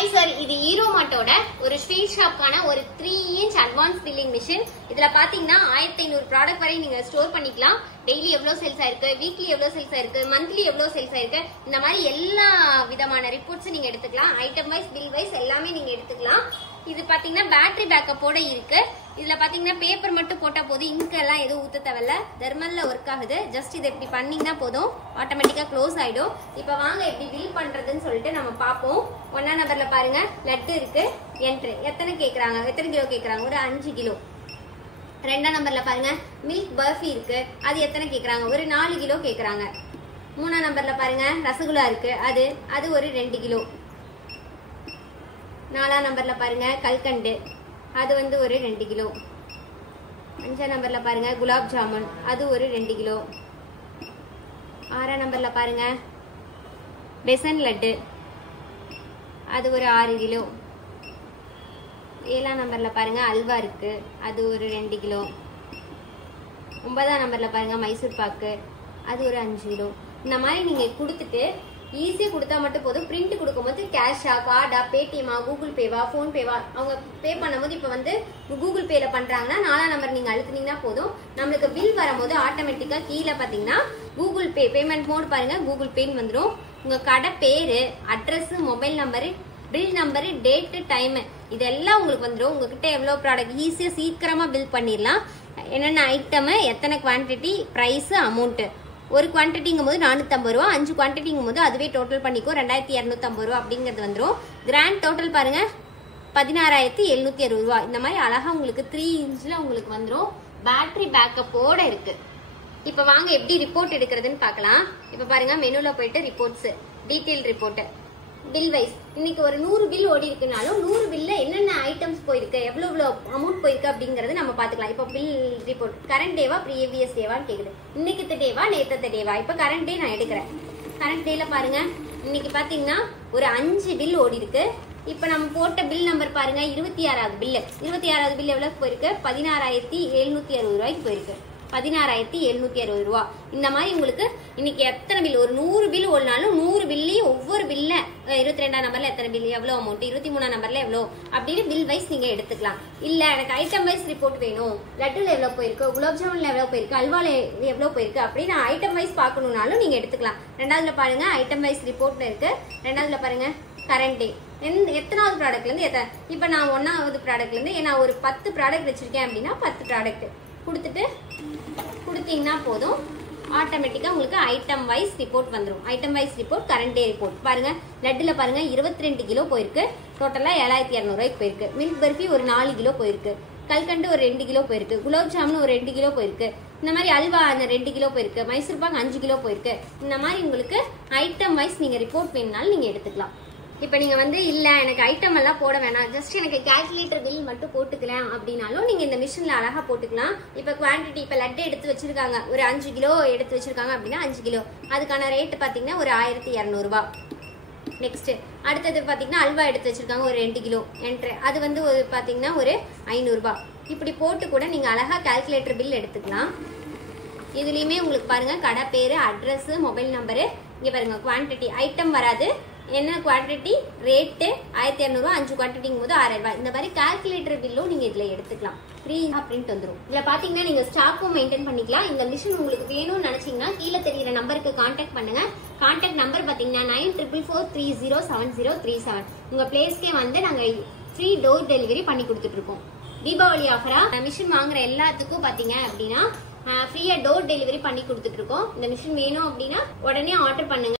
Hi sir, இது hero மார்ட்டோட ஒரு street ஷாப்கான ஒரு 3 inch அட்வான்ஸ் பில்லிங் மிஷின். இதுல பாத்தீங்கன்னா 1500 ப்ராடக்ட் வரை நீங்க ஸ்டோர் பண்ணிக்கலாம். டெய்லி எவ்வளவு சேல்ஸ் ஆயிருக்கு, வீக்லி எவ்வளவு சேல்ஸ் ஆயிருக்கு, மந்த்லி எவ்வளவு சேல்ஸ் ஆயிருக்கு, இந்த மாதிரி எல்லா விதமான ரிப்போர்ட்ஸ் நீங்க எடுத்துக்கலாம். ஐட்டம் வைஸ், பில் வைஸ் எல்லாமே நீங்க எடுத்துக்கலாம். இது பாத்தீங்கன்னா பேட்டரி பேக்கப்போட இருக்கு. இதுல பாத்தீங்கன்னா பேப்பர் மட்டும் போட்டா போதும், இங்க் எல்லாம் எதுவும் ஊத்த தேவையில்ல. தெர்மல்ல ஒர்க் ஆகுது. ஜஸ்ட் இதை இப்படி பண்ணீங்கன்னா போதும், ஆட்டோமேட்டிக்கா க்ளோஸ் ஆயிடும். இப்ப வாங்க எப்படி பில் பண்றதுன்னு சொல்லிட்டு நம்ம பாப்போம். 1ஆம் நம்பர்ல பாருங்க லட்டு இருக்கு. என்ட்ரு எத்தனை கேக்குறாங்க, எத்தனை கிலோ கேக்குறாங்க, ஒரு 5 கிலோ. 2ஆம் நம்பர்ல பாருங்க மில்க் பர்ஃபி இருக்கு. அது எத்தனை கேக்குறாங்க, ஒரு 4 கிலோ கேக்குறாங்க. 3ஆம் நம்பர்ல பாருங்க ரசகுல்லா இருக்கு. அது ஒரு 2 கிலோ. 4ஆம் நம்பர்ல பாருங்க கல்கண்டு, அது வந்து ஒரு 2 கிலோ. 5ஆம் நம்பர்ல பாருங்க குலாப் ஜாமுன், அது ஒரு 2 கிலோ. 6ஆம் நம்பர்ல பாருங்க பெசன் லட்டு, அது ஒரு 6 கிலோ. 7ஆம் நம்பர்ல பாருங்க அல்வா இருக்கு, அது ஒரு 2 கிலோ. 9ஆம் நம்பர்ல பாருங்க மைசூர் பாக்கு, அது ஒரு 5 கிலோ. இந்த மாதிரி நீங்க கொடுத்துட்டு ஈஸியா கொடுத்தா மட்டும் போதும். பிரிண்ட் கொடுக்கும்போது கேஷா, கார்டா, பேடிஎம்மா, கூகுள் பேவா, போன் பேவா, அவங்க பே பண்ணும்போது இப்ப வந்து கூகுள் பேல பண்றாங்கன்னா 4ஆம் நம்பர் நீங்க அழுத்தினீங்கன்னா போதும். நம்மளுக்கு பில் வரும்போது ஆட்டோமேட்டிக்கா கீழே பாத்தீங்கன்னா கூகுள் பே பேமெண்ட் மோட் பாருங்க, கூகுள் பேன்னு வந்துடும். உங்க கடை பேரு, address, mobile number, bill number, date, time இதெல்லாம் உங்களுக்கு வந்துடும். உங்ககிட்ட எவ்வளவு ப்ராடக்ட் ஈஸியா சீக்கிரமா பில் பண்ணிடலாம். என்னென்ன ஐட்டம், எத்தனை குவான்டிட்டி, பிரைஸ், அமௌண்ட். ஒரு குவான்டிட்டிங்கும் போது 450 ரூபா, 5 குவான்டிட்டிங்கும் போது அதுவே டோட்டல் பண்ணிக்கோ 2250 ரூபா அப்படிங்கிறது வந்துடும். கிராண்ட் டோட்டல் பாருங்க 16760 ரூபா. இந்த மாதிரி அழகா உங்களுக்கு 3 inchல உங்களுக்கு வந்துடும். பேட்டரி பேக்கப்போட இருக்கு. இப்ப வாங்க எப்படி ரிப்போர்ட் எடுக்கிறதுன்னு பார்க்கலாம். இப்ப பாருங்க மெனுல போயிட்டு reports, detail report, bill wise. இன்னைக்கு ஒரு 100 பில் ஓடி இருக்குனாலும் 100 பில்ல என்னென்ன ஐட்டம்ஸ் போயிருக்கு, எவ்வளவு அமௌண்ட் போயிருக்கு அப்படிங்கறது நம்ம பாத்துக்கலாம். இப்ப பில் ரிப்போர்ட் கரண்ட் டேவா, ப்ரீவியஸ் டேவான்னு கேக்குது. இன்னைக்கு டேவா, நேத்து டேவா. இப்ப கரண்ட் டே நான் எடுக்கிறேன். கரண்ட் டேல பாருங்க இன்னைக்கு பாத்தீங்கன்னா ஒரு 5 பில் ஓடி இருக்கு. இப்ப நம்ம போட்ட பில் நம்பர் பாருங்க 26வது பில். 26வது பில் எவ்வளவு போயிருக்கு, 16760 ரூபாய்க்கு போயிருக்கு. 16760 ரூபா. இந்த மாதிரி உங்களுக்கு இன்னைக்கு எத்தனை பில், ஒரு 100 பில் ஓடினாலும் 100 பில்லையும் ஒவ்வொரு பில்ல 22ஆம் நம்பர்ல எத்தனை பில், எவ்வளவு அமௌண்ட், 23ஆம் நம்பர்ல எவ்வளவு அப்படின்னு பில் வைஸ் நீங்க எடுத்துக்கலாம். இல்ல எனக்கு ஐட்டம் வைஸ் ரிப்போர்ட் வேணும், லட்டுல எவ்வளவு போயிருக்கு, குலாப் ஜாமுன்ல எவ்வளவு போயிருக்கு, அல்வால எவ்வளவு போயிருக்கு அப்படின்னு ஐட்டம் வைஸ் பாக்கணும்னாலும் நீங்க எடுத்துக்கலாம். 2வதுல பாருங்க ஐட்டம் வைஸ் ரிப்போர்ட்ல இருக்கு. 2வதுல பாருங்க கரண்ட் டே, எத்தனாவது ப்ராடக்ட்ல இருந்து எத்தனை. இப்ப நான் 1ஆவது ப்ராடக்ட்ல இருந்து நான் ஒரு 10 ப்ராடக்ட் வச்சிருக்கேன் அப்படின்னா 10 ப்ராடக்ட் கொடுத்துட்டு கொடுத்தீங்கன்னா போதும். ஆட்டோமேட்டிக்கா உங்களுக்கு ஐட்டம் வைஸ் ரிப்போர்ட் வந்துடும். ஐட்டம் வைஸ் ரிப்போர்ட், கரண்ட் டே ரிப்போர்ட். பாருங்க லட்டுல பாருங்க 22 கிலோ போயிருக்கு. டோட்டலா 7200 ரூபாய்க்கு போயிருக்கு. மில்க் பர்ஃபி ஒரு 4 கிலோ போயிருக்கு. கல்கண்டு ஒரு 2 கிலோ போயிருக்கு. குலாப் ஜாமுன் ஒரு 2 கிலோ போயிருக்கு. இந்த மாதிரி அல்வா அந்த 2 கிலோ போயிருக்கு. மைசூர் பாக் 5 கிலோ போயிருக்கு. இந்த மாதிரி உங்களுக்கு ஐட்டம் வைஸ் நீங்க ரிப்போர்ட் வேணும்னாலும் நீங்க எடுத்துக்கலாம். இப்ப நீங்க வந்து இல்ல எனக்கு ஐட்டம் எல்லாம் போட வேணாம், ஜஸ்ட் எனக்கு கால்குலேட்டர் பில் மட்டும் போட்டுக்கலாம் அப்படின்னாலும் நீங்க இந்த மிஷின்ல அழகா போட்டுக்கலாம். இப்ப குவான்டிட்டி, இப்ப லட்டு எடுத்து வச்சிருக்காங்க, ஒரு 5 கிலோ எடுத்து வச்சிருக்காங்க அப்படின்னா 5 கிலோ, அதுக்கான ரேட் பாத்தீங்கன்னா ஒரு 1200 ரூபாய். நெக்ஸ்ட் அடுத்தது பாத்தீங்கன்னா அல்வா எடுத்து வச்சிருக்காங்க ஒரு 2 கிலோ என்ட்ரு, அது வந்து ஒரு பாத்தீங்கன்னா ஒரு 500 ரூபாய். இப்படி போட்டு கூட நீங்க அழகா கால்குலேட்டர் பில் எடுத்துக்கலாம். இதுலயுமே உங்களுக்கு பாருங்க கடை பேரு, அட்ரஸ், மொபைல் நம்பரு, இங்க பாருங்க குவான்டிட்டி, ஐட்டம் வராது, என்ன குவான்டிட்டி, ரேட்டு 1200 ரூபாய், 5 குவான்டிட்டிங்கும் போது 6000 ரூபாய். இந்த மாதிரி கால்குலேட்டர் பில்லும் நீங்க இதுல எடுத்துக்கலாம். ஃப்ரீ பிரிண்ட் வந்துடும். இதுல பாத்தீங்கன்னா நீங்க ஸ்டாக்கும் மெயின்டைன் பண்ணிக்கலாம். இந்த மிஷின் உங்களுக்கு வேணும்னு நினைச்சீங்கன்னா கீழே தெரியுற நம்பருக்கு கான்டாக்ட் பண்ணுங்க. கான்டாக்ட் நம்பர் பாத்தீங்கன்னா 9444307037. உங்க பிளேஸ்க்கே வந்து நாங்க ஃப்ரீ டோர் டெலிவரி பண்ணி கொடுத்துட்டு இருக்கோம். தீபாவளி ஆஃபரா மிஷின் வாங்குற எல்லாத்துக்கும் பாத்தீங்க அப்படின்னா ஃப்ரீயா டோர் டெலிவரி பண்ணி கொடுத்துட்டு இருக்கோம். இந்த மிஷின் வேணும் அப்படின்னா உடனே ஆர்டர் பண்ணுங்க.